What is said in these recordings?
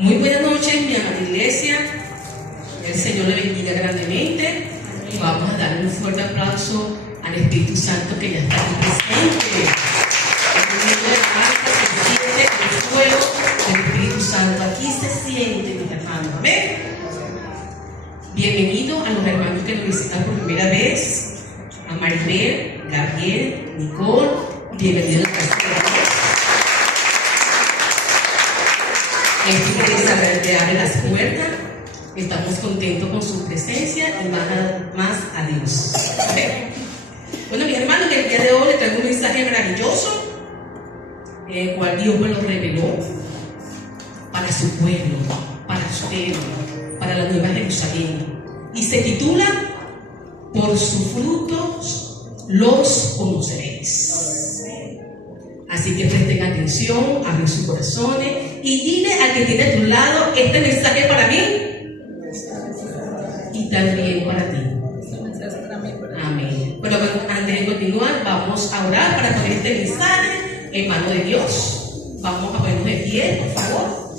Muy buenas noches, mi amada iglesia. El Señor le bendiga grandemente. Vamos a dar un fuerte aplauso al Espíritu Santo que ya está aquí presente. Se siente el fuego del Espíritu Santo. Aquí se siente, mis hermanos. Amén. Bienvenido a los hermanos que nos visitan por primera vez. A Maribel, Gabriel, Nicole. Bienvenidos a la casa. Te abre las puertas. Estamos contentos con su presencia y más a Dios. Bueno, mis hermanos, el día de hoy les traigo un mensaje maravilloso, el cual Dios me lo reveló para su pueblo, para usted, para la Nueva Jerusalén. Y se titula: Por sus frutos los conoceréis. Así que presten atención, abren sus corazones y dile al que tiene a tu lado: este mensaje para mí y también para ti. Amén. Bueno, antes de continuar, vamos a orar para poner este mensaje en manos de Dios. Vamos a ponernos de pie, por favor.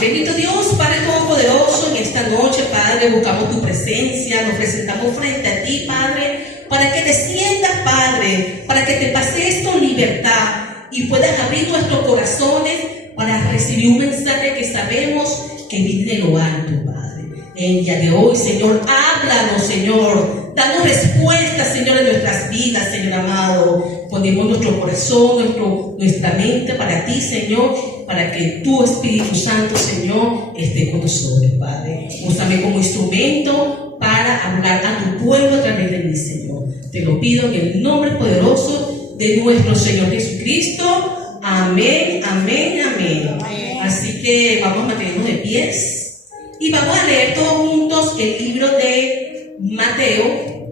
Bendito Dios, Padre Todopoderoso, en esta noche, Padre, buscamos tu presencia, nos presentamos frente a ti, Padre, para que desciendas, Padre, para que te pases con libertad y puedas abrir nuestros corazones para recibir un mensaje que sabemos que viene de lo alto, Padre. En el día de hoy, Señor, háblanos, Señor, danos respuestas, Señor, en nuestras vidas, Señor amado. Ponemos nuestro corazón, nuestra mente para ti, Señor, para que tu Espíritu Santo, Señor, esté con nosotros, Padre. Úsame como instrumento para hablar a tu pueblo a través de mí, Señor. Te lo pido en el nombre poderoso de nuestro Señor Jesucristo. Amén, amén, amén. Así que vamos a mantenernos de pies y vamos a leer todos juntos el libro de Mateo,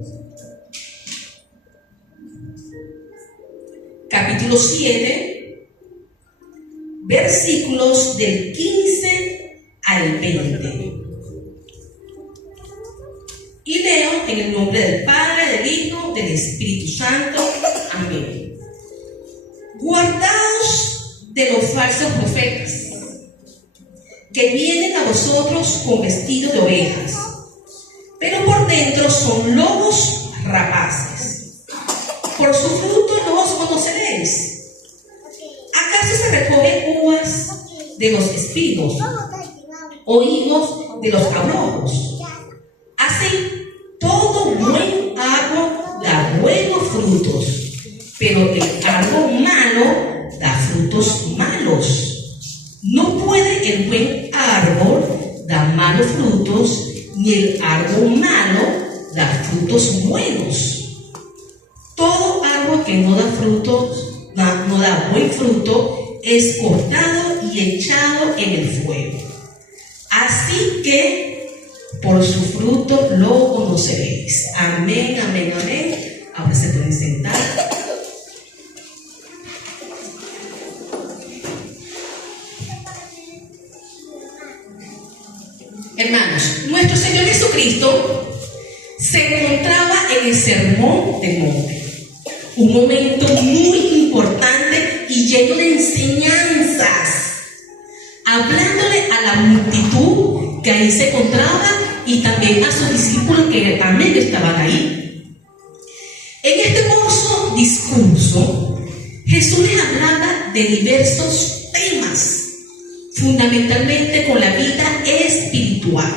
capítulo 7, versículos del 15 al 20. Y leo en el nombre del Padre, del Hijo, del Espíritu Santo. Amén. Guardaos de los falsos profetas, que vienen a vosotros con vestido de ovejas, pero por dentro son lobos rapaces. Por su fruto los conoceréis. ¿Acaso se recogen uvas de los espinos o higos de los abrojos? Así, todo buen árbol da buenos frutos, pero el árbol malo da frutos malos. No puede el buen árbol dar malos frutos, ni el árbol malo dar frutos buenos. Todo árbol que no da frutos, no da buen fruto, es cortado y echado en el fuego. Así que por su fruto lo conoceréis. Amén, amén, amén. Ahora se pueden sentar. Hermanos, nuestro Señor Jesucristo se encontraba en el Sermón del Monte, un momento muy importante y lleno de enseñanzas, hablándole a la multitud que ahí se encontraba y también a sus discípulos que también estaban ahí. En este hermoso discurso, Jesús les hablaba de diversos temas, fundamentalmente con la vida espiritual.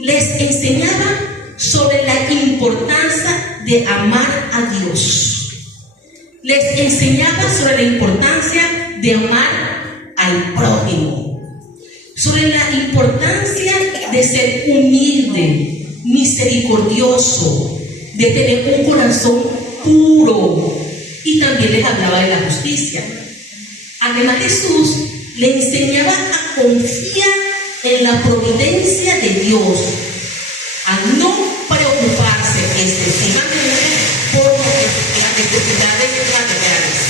Les enseñaba sobre la importancia de amar a Dios. Les enseñaba sobre la importancia de amar al prójimo, sobre la importancia de ser humilde, misericordioso, de tener un corazón puro, y también les hablaba de la justicia. Además, Jesús le enseñaba a confiar en la providencia de Dios, a no preocuparse excesivamente por las necesidades materiales.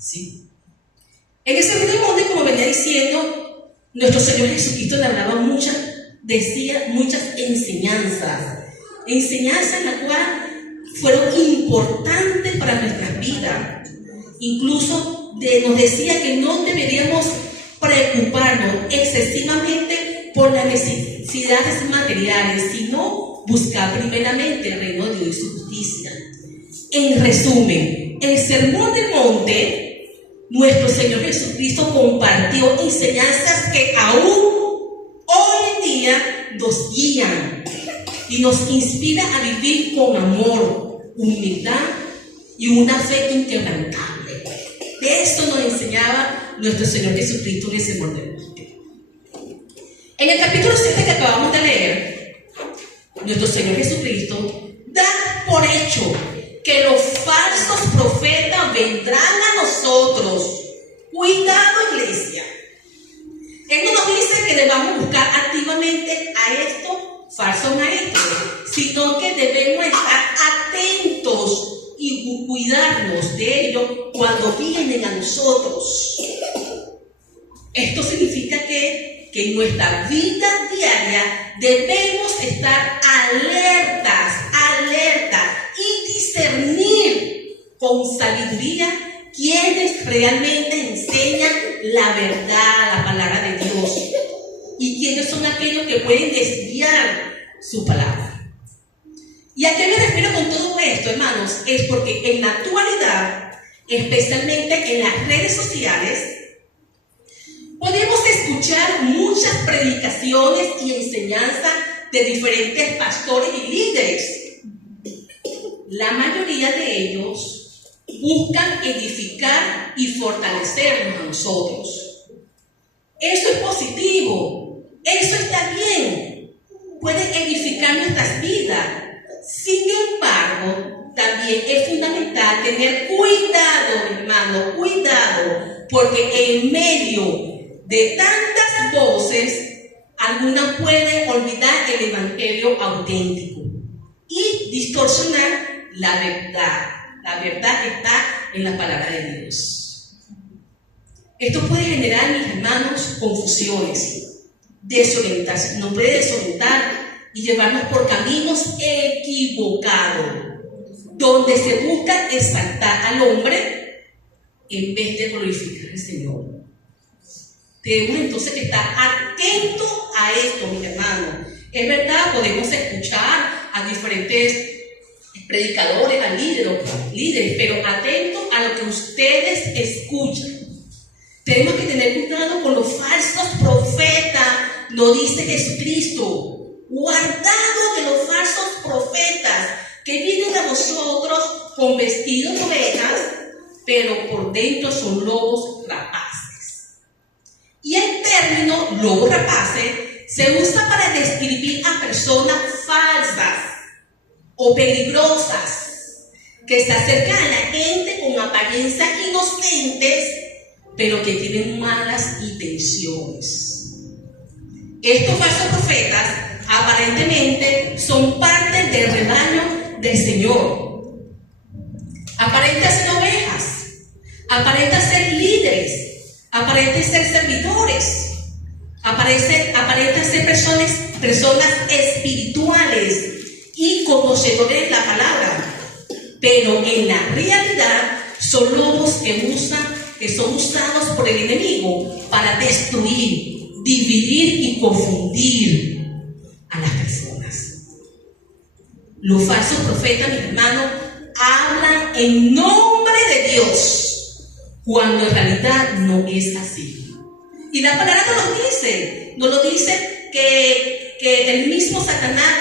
¿Sí? En el Sermón del Monte, como venía diciendo, nuestro Señor Jesucristo le hablaba decía muchas enseñanzas las cuales fueron importantes para nuestras vidas. Incluso nos decía que no deberíamos preocuparnos excesivamente por las necesidades materiales, sino buscar primeramente el reino de Dios y su justicia. En resumen, en el Sermón del Monte, nuestro Señor Jesucristo compartió enseñanzas que aún hoy en día nos guían y nos inspira a vivir con amor, humildad y una fe inquebrantable. De eso nos enseñaba nuestro Señor Jesucristo en el Sermón del Monte. En el capítulo 7 que acabamos de leer, nuestro Señor Jesucristo da por hecho que los falsos profetas vendrán a nosotros. Cuidado, iglesia. Él no nos dice que debamos buscar activamente a estos falsos maestros, sino que debemos estar atentos y cuidarnos de ellos cuando vienen a nosotros. Esto significa que en nuestra vida diaria debemos estar alertas y discernir con sabiduría quienes realmente enseñan la verdad, la palabra de Dios, y quienes son aquellos que pueden desviar su palabra. ¿Y a qué me refiero con todo esto, hermanos? Es porque en la actualidad, especialmente en las redes sociales, podemos escuchar muchas predicaciones y enseñanzas de diferentes pastores y líderes. La mayoría de ellos buscan edificar y fortalecernos a nosotros. Eso es positivo, eso está bien, puede edificar nuestras vidas. Sin embargo, también es fundamental tener cuidado, hermano, cuidado, porque en medio de tantas voces, algunas pueden olvidar el evangelio auténtico y distorsionar la verdad. La verdad está en la palabra de Dios. Esto puede generar, mis hermanos, confusiones, desorientación. Nos puede desorientar y llevarnos por caminos equivocados, donde se busca exaltar al hombre en vez de glorificar al Señor. Debemos entonces estar atentos a esto, mis hermanos. Es verdad, podemos escuchar a diferentes predicadores, a líderes, pero atentos a lo que ustedes escuchan. Tenemos que tener cuidado con los falsos profetas, lo dice Jesucristo. Guardados de los falsos profetas que vienen a nosotros con vestidos de ovejas, pero por dentro son lobos rapaces. Y el término lobos rapaces se usa para describir a personas falsas o peligrosas que se acercan a la gente con apariencias inocentes, pero que tienen malas intenciones. Estos falsos profetas aparentemente son parte del rebaño del Señor. Aparentan ser ovejas, aparentan ser líderes, aparentan ser servidores, aparentan ser personas espirituales y conocedores de la palabra, pero en la realidad son lobos que son usados por el enemigo para destruir, dividir y confundir a las personas. Los falsos profetas, mis hermanos, hablan en nombre de Dios, cuando en realidad no es así. Y la palabra nos lo dice que el mismo Satanás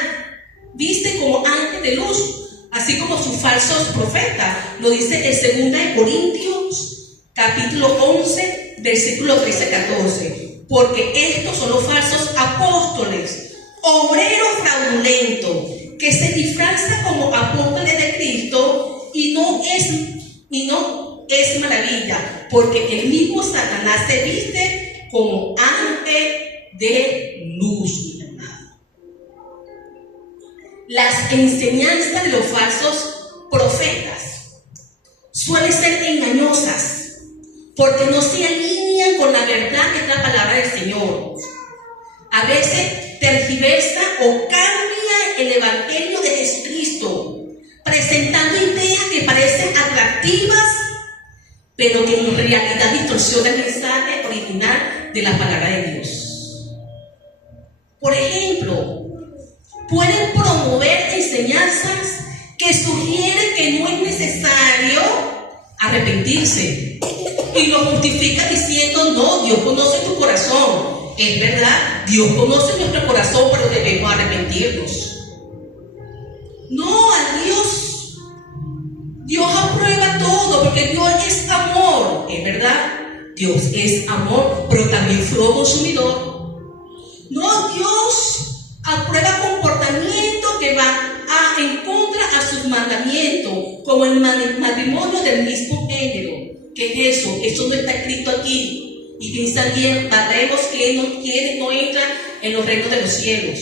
viste como ángel de luz, así como sus falsos profetas. Lo dice en 2 Corintios, capítulo 11, versículo 13-14. Porque estos son los falsos apóstoles, obreros fraudulentos, que se disfrazan como apóstoles de Cristo, y no es maravilla, porque el mismo Satanás se viste como ángel de luz, mi hermano. Las enseñanzas de los falsos profetas suelen ser engañosas porque no se alinean con la verdad que es la palabra del Señor. A veces tergiversa o cambia el evangelio de Jesucristo, presentando ideas que parecen atractivas, pero que en realidad distorsiona el mensaje original de la palabra de Dios. Por ejemplo, pueden promover enseñanzas que sugieren que no es necesario arrepentirse y lo justifica diciendo: no, Dios conoce tu corazón. Es verdad, Dios conoce nuestro corazón, pero debemos arrepentirnos. No, a Dios aprueba todo, porque Dios es amor. Es verdad, Dios es amor, pero también fuego consumidor. No, Dios aprueba comportamiento que va en contra a sus mandamientos, como el matrimonio del mismo género. ¿Qué es eso? Eso no está escrito aquí. Y piensan bien, batemos que no entra en los reinos de los cielos.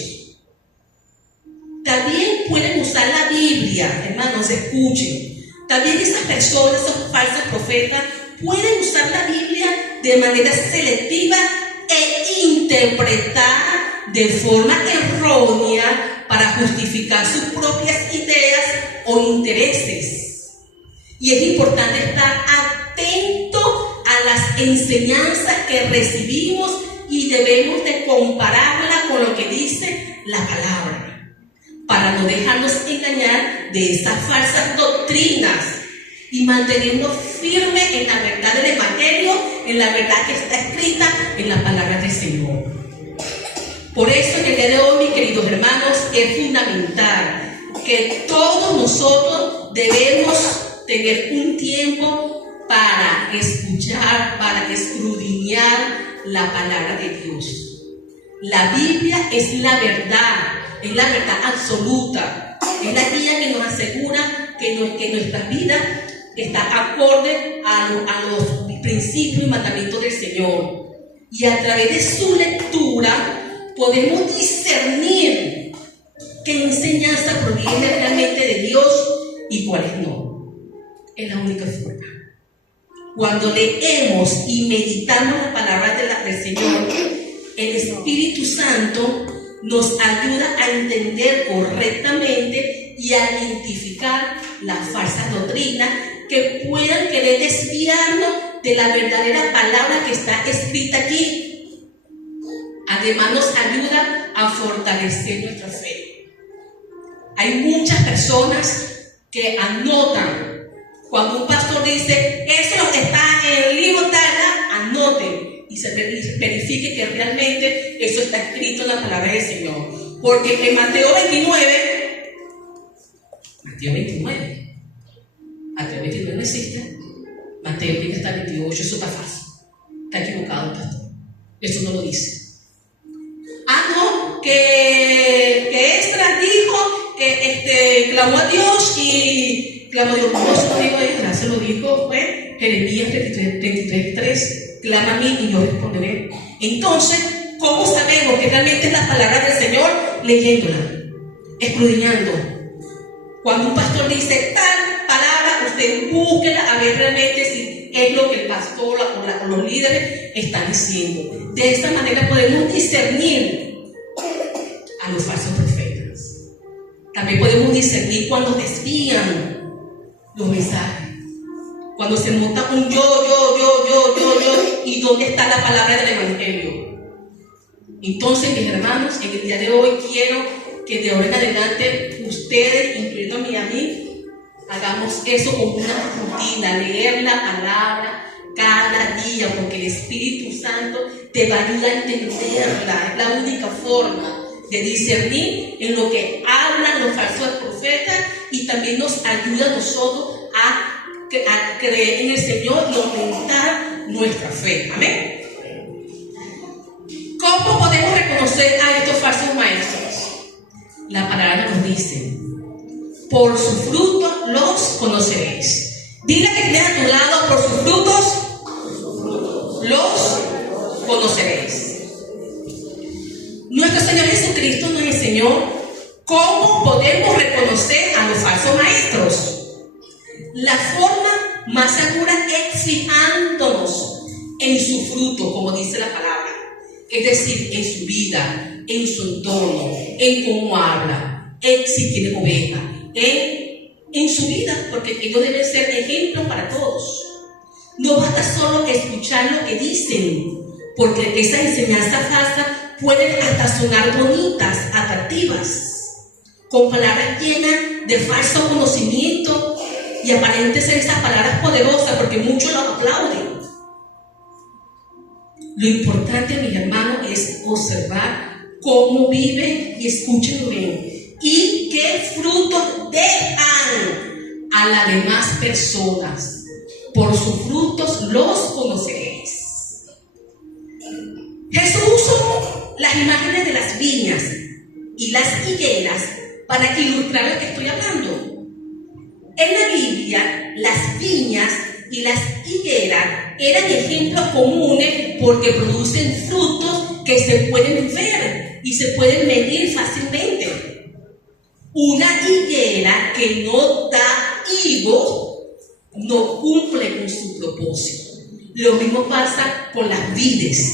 También pueden usar la Biblia, hermanos, escuchen. También esas personas, esos falsos profetas, pueden usar la Biblia de manera selectiva e interpretar de forma errónea para justificar sus propias ideas o intereses. Y es importante estar atento a las enseñanzas que recibimos y debemos de compararla con lo que dice la palabra, para no dejarnos engañar de esas falsas doctrinas y mantenernos firmes en la verdad del evangelio, en la verdad que está escrita en la palabra del Señor. Por eso en el día de hoy, mis queridos hermanos, es fundamental que todos nosotros debemos tener un tiempo para escuchar, para escudriñar la palabra de Dios. La Biblia es la verdad absoluta, es la guía que nos asegura que nuestra vida está acorde a los principios y mandamientos del Señor. Y a través de su lectura podemos discernir qué enseñanza proviene realmente de Dios y cuáles no. Es la única forma. Cuando leemos y meditamos las palabras del Señor, el Espíritu Santo nos ayuda a entender correctamente y a identificar las falsas doctrinas que puedan querer desviarnos de la verdadera palabra que está escrita aquí. Además, nos ayuda a fortalecer nuestra fe. Hay muchas personas que anotan. Cuando un pastor dice, eso está en el libro tal, anoten y se verifique que realmente eso está escrito en la palabra del Señor. Porque en Mateo 29 no existe. Mateo tiene que estar 28, eso está fácil. Está equivocado el pastor. Eso no lo dice. No, que Esdras dijo que clamó a Dios y clamó a Dios. No se lo dijo Esdras, se lo dijo Jeremías 33:3. Clama a mí y yo responderé. Entonces, ¿cómo sabemos que realmente es la palabra del Señor? Leyéndola, escudriñando. Cuando un pastor dice tal palabra, usted búsquela a ver realmente si es lo que el pastor o los líderes están diciendo. De esta manera podemos discernir a los falsos profetas. También podemos discernir cuando desvían los mensajes. Cuando se monta un yo, y dónde está la palabra del evangelio. Entonces, mis hermanos, en el día de hoy quiero que de ahora en adelante ustedes, incluyéndome a mí, hagamos eso como una rutina, leer la palabra cada día, porque el Espíritu Santo te va a ayudar a entenderla. Es la única forma de discernir en lo que hablan los falsos profetas, y también nos ayuda a nosotros a creer en el Señor y aumentar nuestra fe. Amén. ¿Cómo podemos reconocer a estos falsos maestros? La palabra nos dice: por sus frutos los conoceréis. Dile que estés a tu lado: por sus frutos los conoceréis. Nuestro Señor Jesucristo nos enseñó cómo podemos reconocer a los falsos maestros. La forma más segura es fijándonos en su fruto, como dice la palabra. Es decir, en su vida, en su entorno, en cómo habla, en si tiene oveja, en su vida, porque ellos deben ser ejemplos para todos. No basta solo escuchar lo que dicen, porque esas enseñanzas falsas pueden hasta sonar bonitas, atractivas, con palabras llenas de falso conocimiento y aparenten ser esas palabras poderosas, porque muchos las aplauden. Lo importante, mis hermanos, es observar cómo viven y escuchen bien y qué frutos dejan a las demás personas. Por sus frutos los conoceréis. Jesús usó las imágenes de las viñas y las higueras para ilustrar lo que estoy hablando. En la Biblia, las viñas y las higueras eran ejemplos comunes porque producen frutos que se pueden ver y se pueden medir fácilmente. Una higuera que no da higos no cumple con su propósito. Lo mismo pasa con las vides.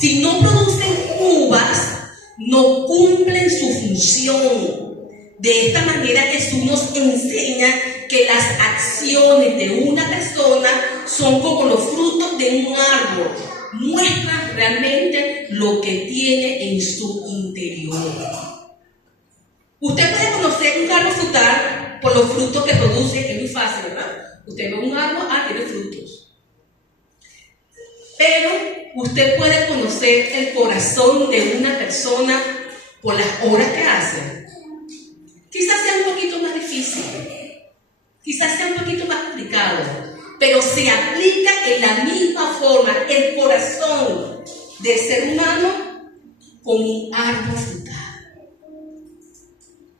Si no producen uvas, no cumplen su función. De esta manera Jesús nos enseña que las acciones de una persona son como los frutos de un árbol. Muestran realmente lo que tiene en su interior. Usted puede conocer un árbol frutal por los frutos que produce, que es muy fácil, ¿verdad? Usted ve un árbol, tiene frutos. Pero usted puede conocer el corazón de una persona por las obras que hace. Quizás sea un poquito más difícil, quizás sea un poquito más complicado, pero se aplica en la misma forma el corazón del ser humano como un árbol frutal.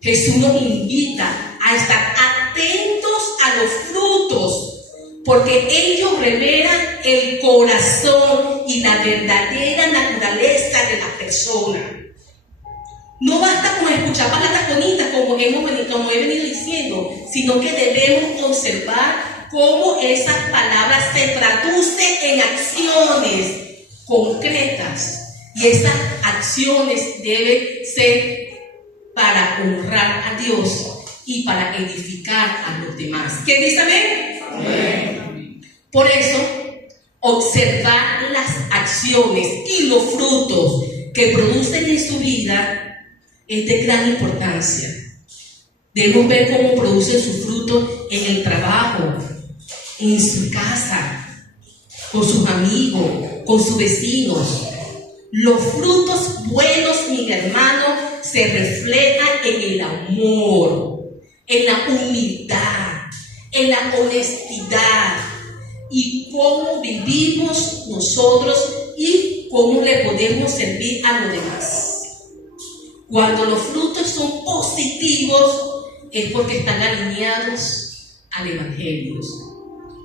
Jesús nos invita a estar atentos a los frutos, porque ellos revelan el corazón y la verdadera naturaleza de la persona. No basta con escuchar palabras bonitas como he venido diciendo, sino que debemos observar cómo esas palabras se traducen en acciones concretas. Y esas acciones deben ser para honrar a Dios y para edificar a los demás. ¿Qué dice amén? Amén. Por eso, observar las acciones y los frutos que producen en su vida es de gran importancia. Debemos ver cómo producen sus frutos en el trabajo, en su casa, con sus amigos, con sus vecinos. Los frutos buenos, mi hermano, se reflejan en el amor, en la humildad, en la honestidad y cómo vivimos nosotros y cómo le podemos servir a los demás. Cuando los frutos son positivos es porque están alineados al Evangelio.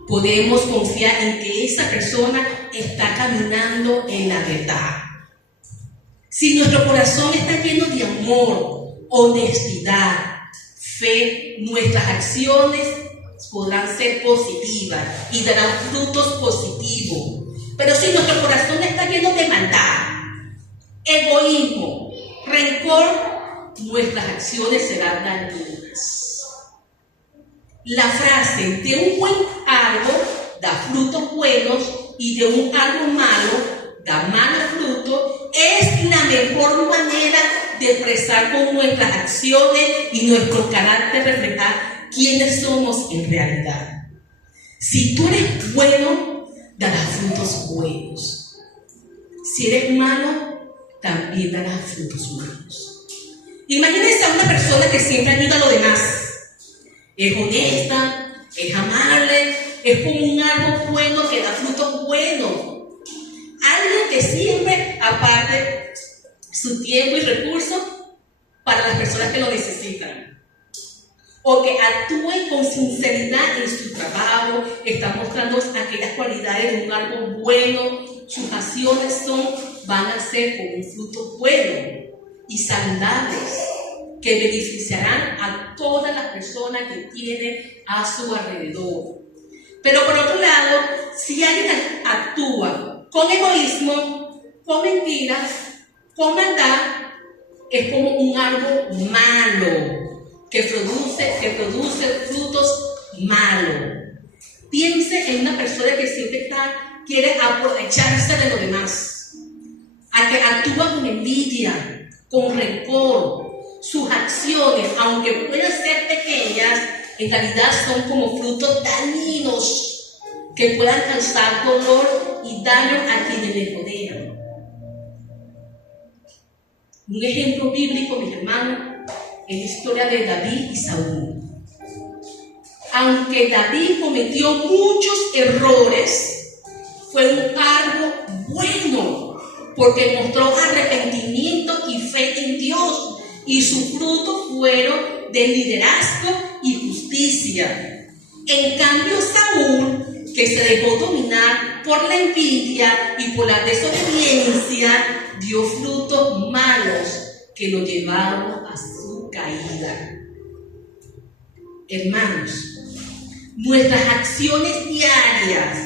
Podemos confiar en que esa persona está caminando en la verdad. Si nuestro corazón está lleno de amor, honestidad, fe, nuestras acciones podrán ser positivas y darán frutos positivos. Pero si nuestro corazón está lleno de maldad, egoísmo, rencor, nuestras acciones serán dañinas. La frase de un buen árbol da frutos buenos y de un árbol malo da malos frutos es la mejor manera de expresar con nuestras acciones y nuestro carácter reflejar quiénes somos en realidad. Si tú eres bueno, darás frutos buenos. Si eres malo, también darás frutos malos. Imagínense a una persona que siempre ayuda a los demás. Es honesta, es amable, es como un árbol bueno que da frutos buenos. Alguien que siempre aparte su tiempo y recursos para las personas que lo necesitan. O que actúe con sinceridad en su trabajo, está mostrando aquellas cualidades de un árbol bueno. Sus acciones van a ser con un fruto bueno y saludables que beneficiarán a todas las personas que tienen a su alrededor. Pero por otro lado, si alguien actúa con egoísmo, con mentiras, con maldad, es como un árbol malo que produce frutos malos. Piense en una persona que siempre quiere aprovecharse de los demás, a que actúa con envidia, con rencor. Sus acciones, aunque puedan ser pequeñas, en realidad son como frutos dañinos que puedan causar dolor y daño a quienes les rodean. Un ejemplo bíblico, mis hermanos, es la historia de David y Saúl. Aunque David cometió muchos errores, fue un cargo bueno, porque mostró arrepentimiento y fe en Dios, y sus frutos fueron de liderazgo y justicia. En cambio, Saúl, que se dejó dominar por la envidia y por la desobediencia, dio frutos malos que lo llevaron a su caída. Hermanos, nuestras acciones diarias,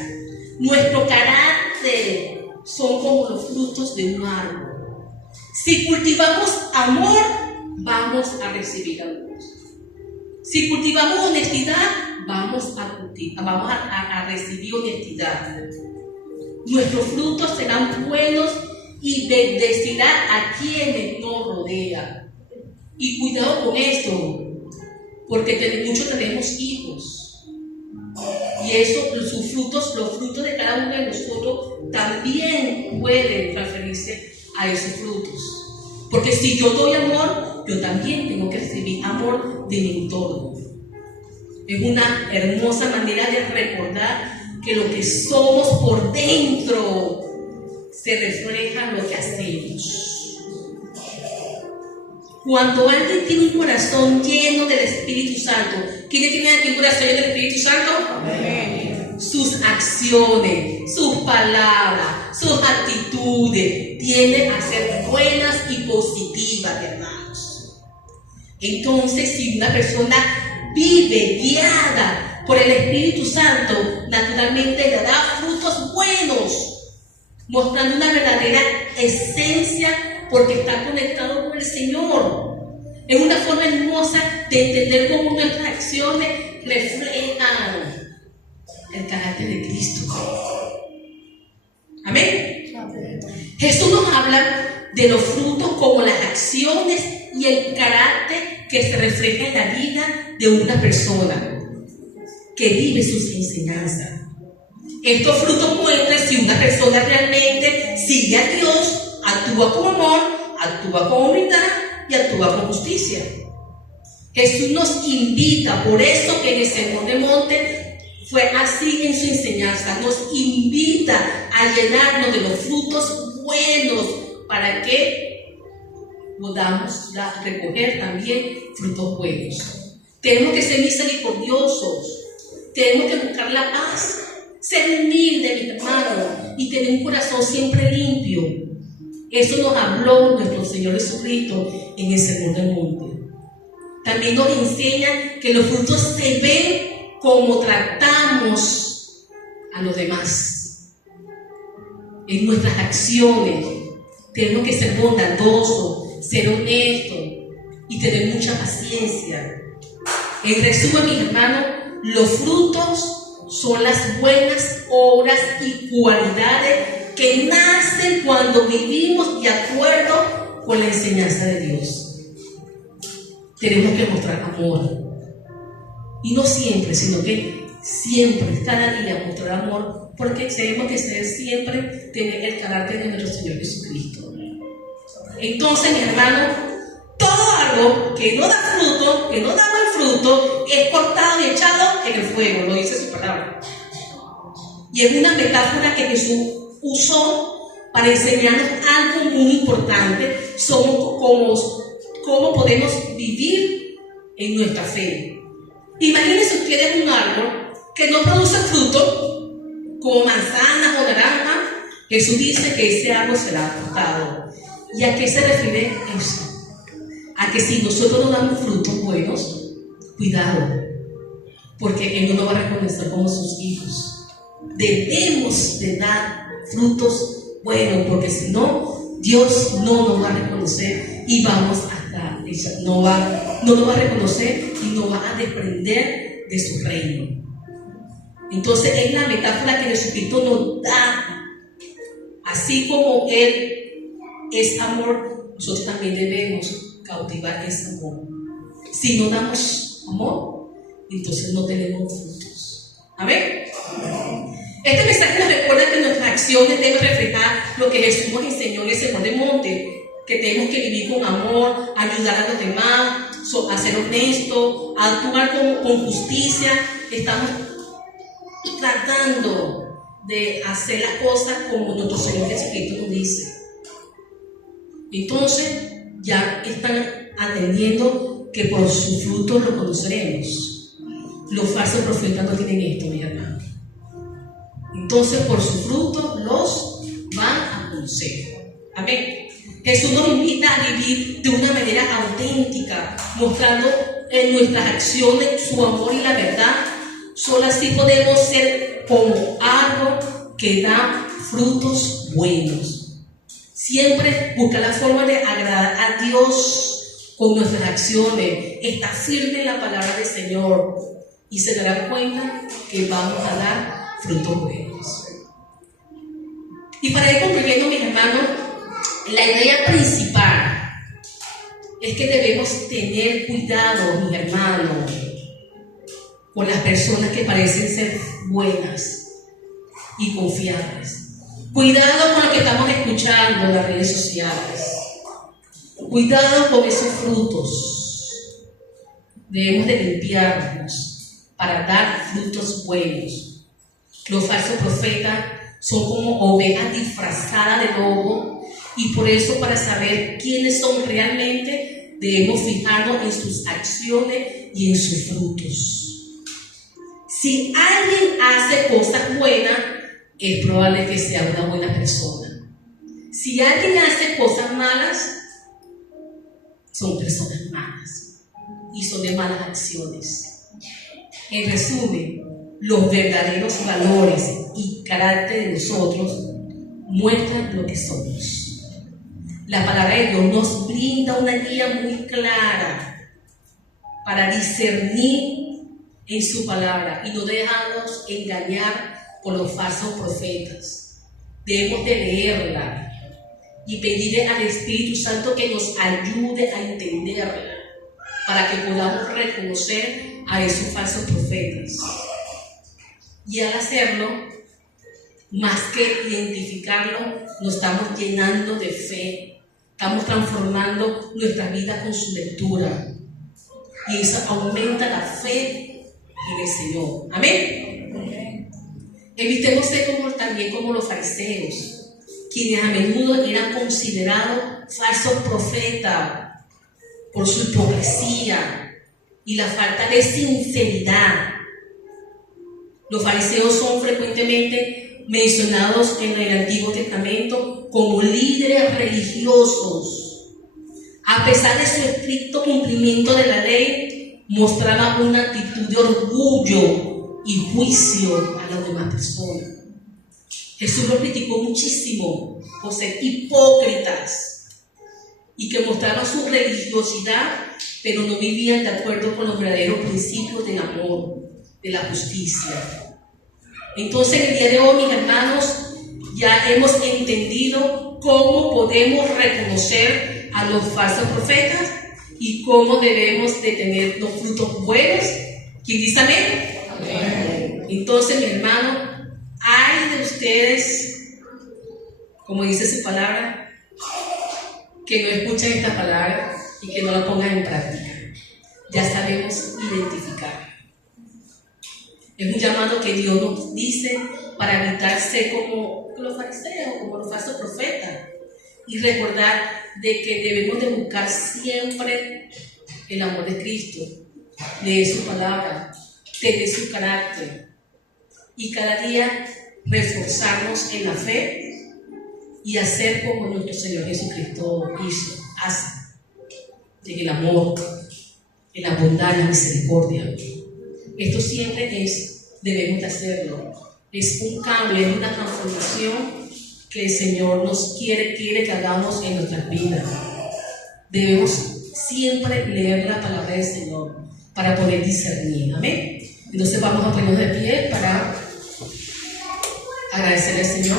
nuestro carácter son como los frutos de un árbol. Si cultivamos amor, vamos a recibir amor. Si cultivamos honestidad, vamos a recibir honestidad. Nuestros frutos serán buenos y bendecirá a quienes nos rodean. Y cuidado con esto, porque muchos tenemos hijos. Y eso, sus frutos, los frutos de cada uno de nosotros también pueden referirse a esos frutos. Porque si yo doy amor, yo también tengo que recibir amor de mi entorno. Es una hermosa manera de recordar que lo que somos por dentro se refleja en lo que hacemos. Cuando alguien tiene un corazón lleno del Espíritu Santo, ¿quién tiene aquí un corazón lleno del Espíritu Santo? Amén. Sus acciones, sus palabras, sus actitudes tienden a ser buenas y positivas, hermanos. Entonces, si una persona vive guiada por el Espíritu Santo, naturalmente le dará frutos buenos, mostrando una verdadera esencia porque está conectado con el Señor. Es una forma hermosa de entender cómo nuestras acciones reflejan el carácter de Cristo. Amén. Jesús nos habla de los frutos como las acciones y el carácter que se refleja en la vida de una persona que vive sus enseñanzas. Estos frutos muestran si una persona realmente sigue a Dios, actúa con amor, actúa con humildad y actúa con justicia. Jesús nos invita, por eso que en el Sermón del Monte fue así en su enseñanza, nos invita a llenarnos de los frutos buenos para que podamos recoger también frutos buenos. Tenemos que ser misericordiosos, tenemos que buscar la paz, ser humildes, mis hermanos, y tener un corazón siempre limpio. Eso nos habló nuestro Señor Jesucristo en el Sermón del Monte. También nos enseña que los frutos se ven como tratamos a los demás. En nuestras acciones tenemos que ser bondadosos, ser honestos y tener mucha paciencia. En resumen, mis hermanos, los frutos son las buenas obras y cualidades que nacen cuando vivimos de acuerdo con la enseñanza de Dios. Tenemos que mostrar amor. Y no siempre, sino que siempre, cada día mostrar amor, porque tenemos que ser siempre, tener el carácter de nuestro Señor Jesucristo. Entonces, mi hermano, todo árbol que no da fruto, que no da buen fruto, es cortado y echado en el fuego, lo dice su palabra. Y es una metáfora que Jesús usó para enseñarnos algo muy importante sobre cómo podemos vivir en nuestra fe. Imagínense ustedes un árbol que no produce fruto, como manzanas o naranjas. Jesús dice que ese árbol será cortado. ¿Y a qué se refiere eso? A que si nosotros no damos frutos buenos, cuidado, porque Él no nos va a reconocer como sus hijos. Debemos de dar frutos buenos, porque si no, Dios no nos va a reconocer y vamos a estar, no nos va a reconocer y nos va a desprender de su reino. Entonces es la metáfora que Jesucristo nos da. Así como Él es amor, nosotros también debemos cautivar ese amor. Si no damos amor, entonces no tenemos frutos. Amén. Este mensaje nos recuerda que nuestras acciones deben reflejar lo que Jesús nos enseñó en ese sermón del monte, que tenemos que vivir con amor, ayudar a los demás, a ser honestos, a actuar con justicia. Estamos tratando de hacer las cosas como nuestro Señor Jesucristo nos dice. Entonces ya están atendiendo que por sus frutos lo conoceremos. Los falsos profetas no tienen esto, mi hermano. Entonces por sus frutos los van a conocer. Amén. Jesús nos invita a vivir de una manera auténtica, mostrando en nuestras acciones su amor y la verdad. Solo así podemos ser como árbol que da frutos buenos. Siempre busca la forma de agradar a Dios con nuestras acciones. Está firme en la palabra del Señor y se darán cuenta que vamos a dar frutos buenos. Y para ir concluyendo, mis hermanos, la idea principal es que debemos tener cuidado, mis hermanos, con las personas que parecen ser buenas y confiables. Cuidado con lo que estamos escuchando en las redes sociales. Cuidado con esos frutos. Debemos de limpiarnos para dar frutos buenos. Los falsos profetas son como ovejas disfrazadas de lobo, y por eso, para saber quiénes son realmente, debemos fijarnos en sus acciones y en sus frutos. Si alguien hace cosas buenas, es probable que sea una buena persona. Si alguien hace cosas malas, son personas malas y son de malas acciones. En resumen, los verdaderos valores y carácter de nosotros muestran lo que somos. La palabra de Dios nos brinda una guía muy clara para discernir en su palabra y no dejarnos engañar por los falsos profetas. Debemos de leerla y pedirle al Espíritu Santo que nos ayude a entenderla para que podamos reconocer a esos falsos profetas. Y al hacerlo, más que identificarlo, nos estamos llenando de fe. Estamos transformando nuestra vida con su lectura. Y eso aumenta la fe en el Señor. Amén. Evitémosle también como los fariseos, quienes a menudo eran considerados falsos profetas por su hipocresía y la falta de sinceridad. Los fariseos son frecuentemente mencionados en el Antiguo Testamento como líderes religiosos. A pesar de su estricto cumplimiento de la ley, mostraban una actitud de orgullo y juicio a las demás personas. Jesús los criticó muchísimo por ser hipócritas y que mostraban su religiosidad, pero no vivían de acuerdo con los verdaderos principios del amor, de la justicia. Entonces, en el día de hoy, mis hermanos, ya hemos entendido cómo podemos reconocer a los falsos profetas y cómo debemos de tener los frutos buenos. ¿Quién dice amén? Amén. Entonces, mi hermano, hay de ustedes, como dice su palabra, que no escuchan esta palabra y que no la pongan en práctica. Ya sabemos identificar. Es un llamado que Dios nos dice para evitar ser como los fariseos, como los falsos profetas, y recordar de que debemos de buscar siempre el amor de Cristo, leer su palabra, tener su carácter y cada día reforzarnos en la fe y hacer como nuestro Señor Jesucristo hace, en el amor, en la bondad, en la misericordia. Esto siempre debemos de hacerlo. Es un cambio, es una transformación que el Señor nos quiere que hagamos en nuestras vidas. Debemos siempre leer la palabra del Señor para poder discernir. Amén. Entonces vamos a ponernos de pie para agradecer al Señor.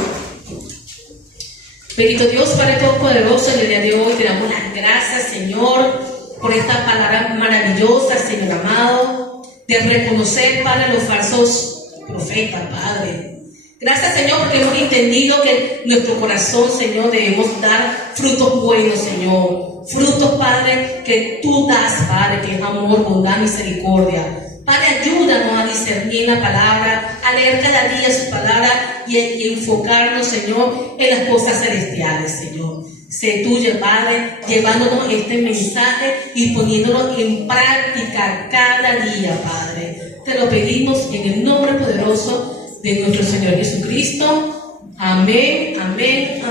Bendito Dios, Padre Todopoderoso, en el día de hoy te damos las gracias, Señor, por esta palabra maravillosa, Señor amado, de reconocer, Padre, los falsos profetas, Padre. Gracias, Señor, porque hemos entendido que nuestro corazón, Señor, debemos dar frutos buenos, Señor. Frutos, Padre, que tú das, Padre, que es amor, bondad, misericordia. Padre, ayúdanos a discernir la palabra, a leer cada día su palabra y enfocarnos, Señor, en las cosas celestiales, Señor. Sé tuyo, Padre, llevándonos este mensaje y poniéndolo en práctica cada día, Padre. Te lo pedimos en el nombre poderoso de nuestro Señor Jesucristo. Amén, amén.